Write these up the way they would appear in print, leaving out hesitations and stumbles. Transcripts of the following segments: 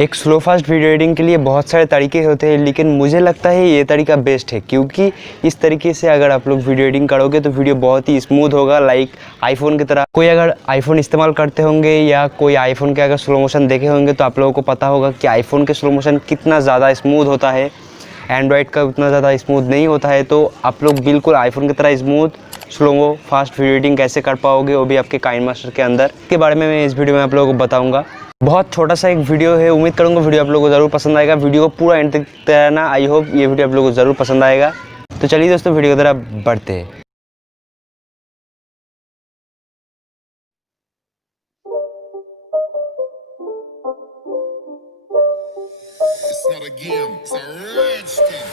एक slow fast video editing के लिए बहुत सारे तरीके होते हैं, लेकिन मुझे लगता है ये तरीका बेस्ट है, क्योंकि इस तरीके से अगर आप लोग वीडियो एडिटिंग करोगे तो वीडियो बहुत ही स्मूथ होगा, लाइक आईफोन की तरह। कोई अगर आईफोन इस्तेमाल करते होंगे या कोई आईफोन के अगर स्लो मोशन देखे होंगे तो आप लोगों को पता होगा कि आईफोन के स्लो मोशन कितना ज़्यादा स्मूथ होता है, एंड्रॉयड का उतना ज़्यादा स्मूथ नहीं होता है। तो आप लोग बिल्कुल आईफोन की तरह smooth slow fast video editing कैसे कर पाओगे, वो भी आपके काइनमास्टर के अंदर। के बारे में मैं इस वीडियो में आप लोगों को बताऊंगा। बहुत छोटा सा एक वीडियो है, उम्मीद करूंगा वीडियो आप लोगों को ज़रूर पसंद आएगा। वीडियो को पूरा एंड तक देखते रहना, आई होप ये वीडियो आप लोगों को ज़रूर पसंद आएगा। तो चलिए दोस्तों, वीडियो की तरफ बढ़ते हैं। It's not a game, it's a rich thing.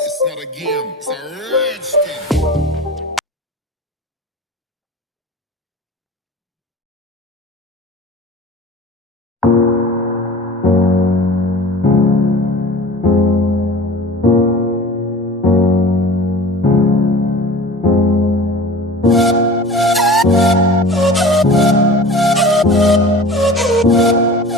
It's not a game, it's a rich thing.